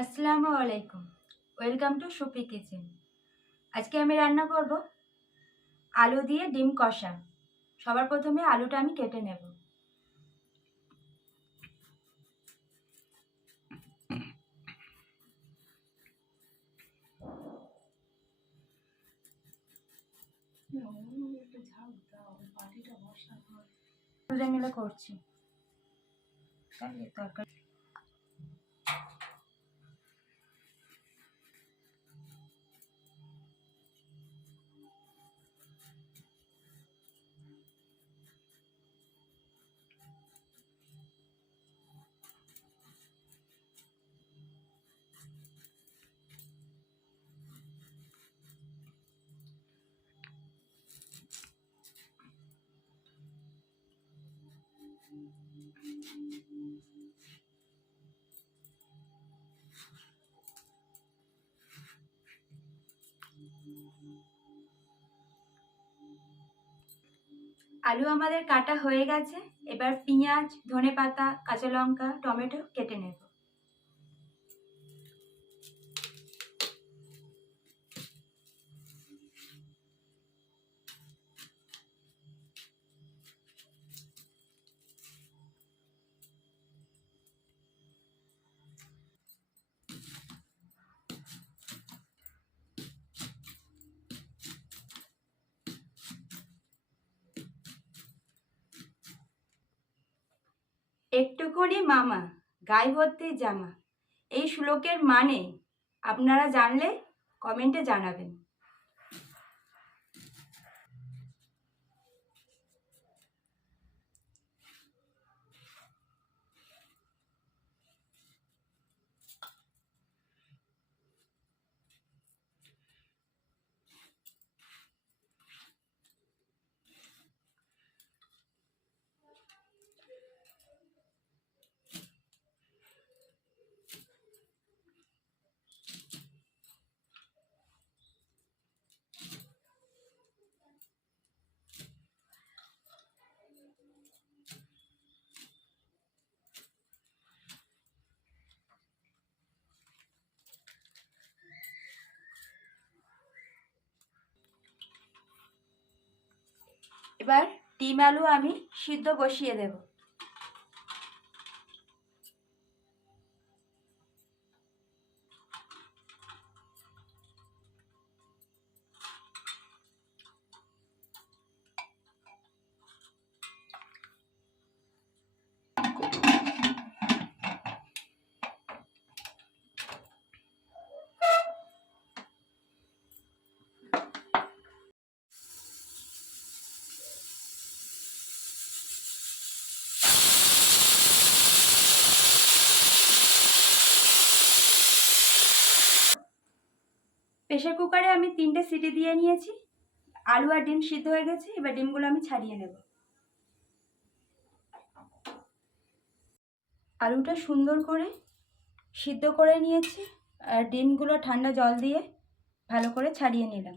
আসসালামু আলাইকুম। Welcome to soupy kitchen আজকে আমি রান্না করব আলু দিয়ে ডিম কষা। সবার প্রথমে আলুটা আমি কেটে নেব। মিলে করছি। তরকারি আলু আমাদের কাটা হয়ে গেছে। এবার পেঁয়াজ ধনে পাতা কাঁচা লঙ্কা টমেটো কেটে নেব। একটুকুনি মামা গায়ে ভর্তি জামা। এই শ্লোকের মানে আপনারা জানলে কমেন্টে জানাবেন। এবার ডিম আলু আমি সিদ্ধ বসিয়ে দেব। প্রেশার কুকারে আমি তিনটে সিটি দিয়ে নিয়েছি। আলু আর ডিম সিদ্ধ হয়ে গেছে, এবার ডিমগুলো আমি ছাড়িয়ে নেব। আলুটা সুন্দর করে সিদ্ধ করে নিয়েছি, আর ডিমগুলো ঠান্ডা জল দিয়ে ভালো করে ছাড়িয়ে নিলাম।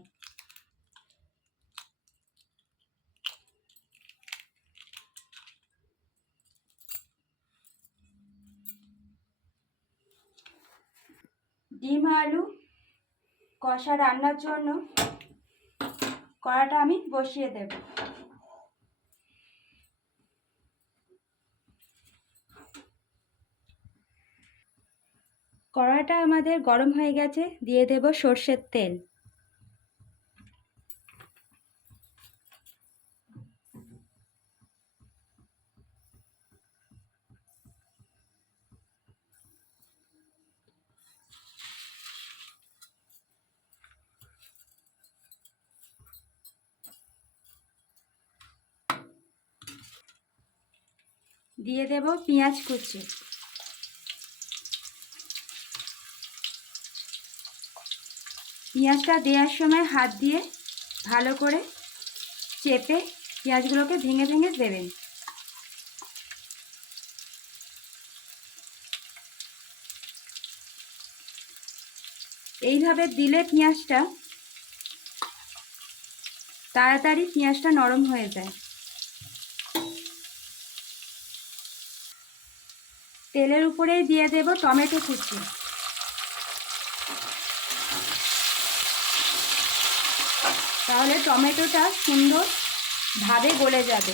ডিম, আলু কষা রান্নার জন্য কড়াটা আমি বসিয়ে দেব। কড়াটা আমাদের গরম হয়ে গেছে, দিয়ে দেব সর্ষের তেল। দিয়ে দেব পেঁয়াজ কুচি। পেঁয়াজটা দেওয়ার সময় হাত দিয়ে ভালো করে চেপে পেঁয়াজগুলোকে ভেঙে ভেঙে দেবেন। এইভাবে দিলে পেঁয়াজটা তাড়াতাড়ি পেঁয়াজটা নরম হয়ে যায়। তেলের উপরেই দিয়ে দেব টমেটো কুচি। তাহলে টমেটোটা সুন্দর ভাবে গলে যাবে।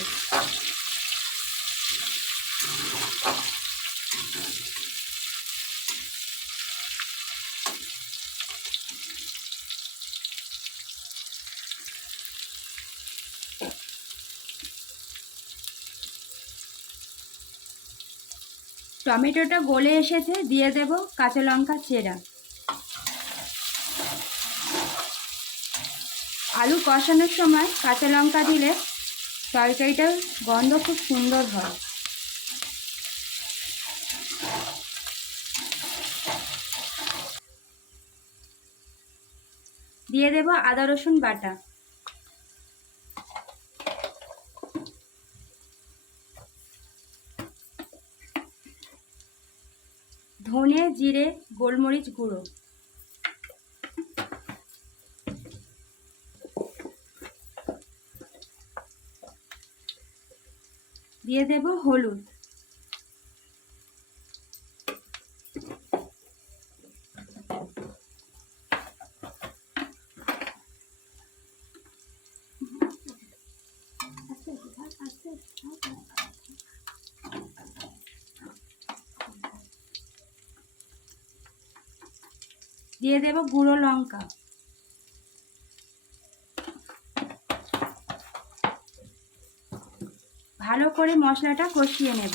টমেটোটা গলে এসেছে, দিয়ে দেব কাঁচা লঙ্কা চেরা। আলু কষানোর সময় কাঁচা লঙ্কা দিলে তরকারিটার গন্ধ খুব সুন্দর হয়। দিয়ে দেব আদা রসুন বাটা। ধনে জিরে গোলমরিচ গুঁড়ো। দিয়ে দেব হলুদ। দিয়ে দেব গুঁড়ো লঙ্কা। ভালো করে মশলাটা কষিয়ে নেব।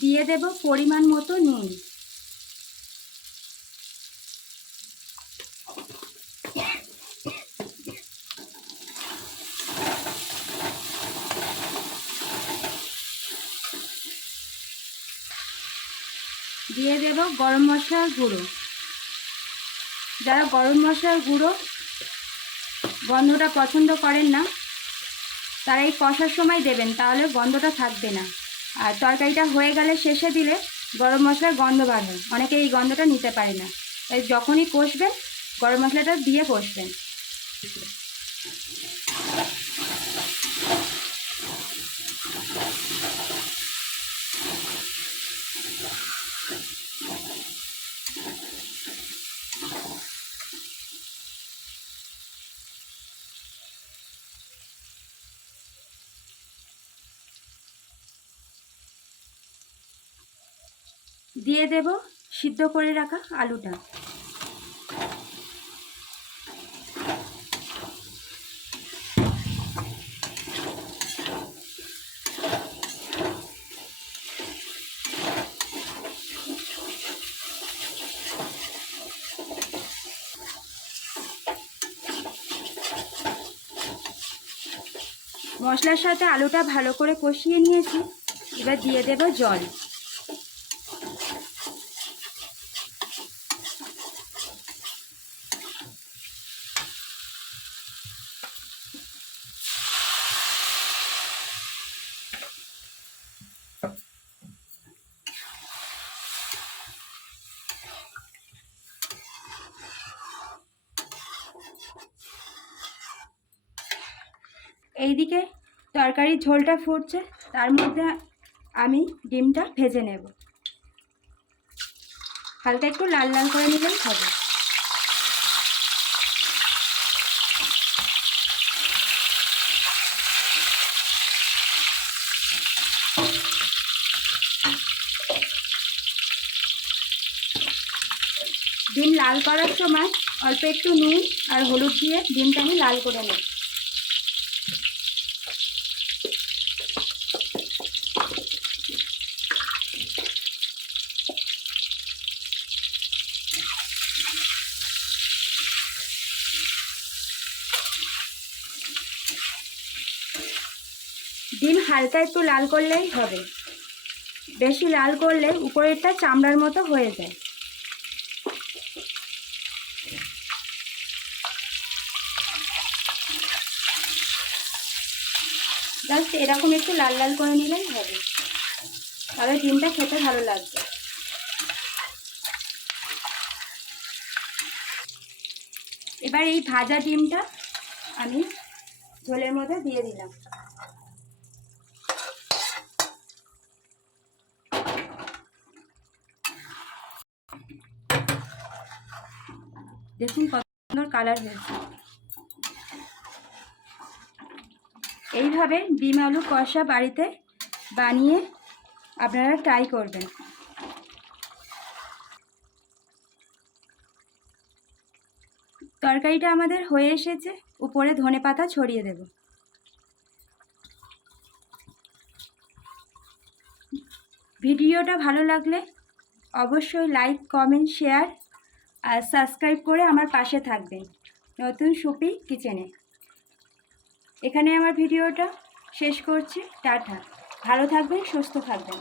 দিয়ে দেব পরিমাণ মতো নুন। দিয়ে দেব গরম মশলার গুঁড়ো। যারা গরম মশলার গুঁড়ো গন্ধটা পছন্দ করেন না, তারা এই কষার সময় দেবেন, তাহলে গন্ধটা থাকবে না। আর তরকারিটা হয়ে গেলে শেষে দিলে গরম মশলার গন্ধ বার হয়। অনেকে এই গন্ধটা নিতে পারে না। তাই যখনই কষবেন, গরম মশলাটা দিয়ে কষবেন। দিয়ে দেব সিদ্ধ করে রাখা আলুটা। মশলার সাথে আলুটা ভালো করে কষিয়ে নিয়েছি। এবার দিয়ে দেব জল। এইদিকে তরকারির ঝোলটা ফুটছে, তার মধ্যে আমি ডিমটা ভেজে নেব। হালকা একটু লাল লাল করে নিলেই হবে। ডিম লাল করার সময় অল্প একটু নুন আর হলুদ দিয়ে ডিমটা আমি লাল করে নেব ডিম হালকা একটু লাল করলেই হবে। বেশি লাল করলে উপরেরটা চামড়ার মতো হয়ে যায়। জাস্ট এরকম একটু লাল লাল করে নিলেই হবে। তাহলে ডিমটা খেতে ভালো লাগবে। এবার এই ভাজা ডিমটা আমি ঝোলের মধ্যে দিয়ে দিলাম। দেখুন কত সুন্দর কালার হয়েছে। এইভাবে ডিম আলু কষা বাড়িতে বানিয়ে আপনারা ট্রাই করবেন। তরকারিটা আমাদের হয়ে এসেছে, উপরে ধনে পাতা ছড়িয়ে দেব। ভিডিওটা ভালো লাগলে অবশ্যই লাইক কমেন্ট শেয়ার আর সাবস্ক্রাইব করে আমার পাশে থাকবেন নতুন সুপি কিচেনে এখানে আমার ভিডিওটা শেষ করছি। টাটা। ভালো থাকবেন, সুস্থ থাকবেন।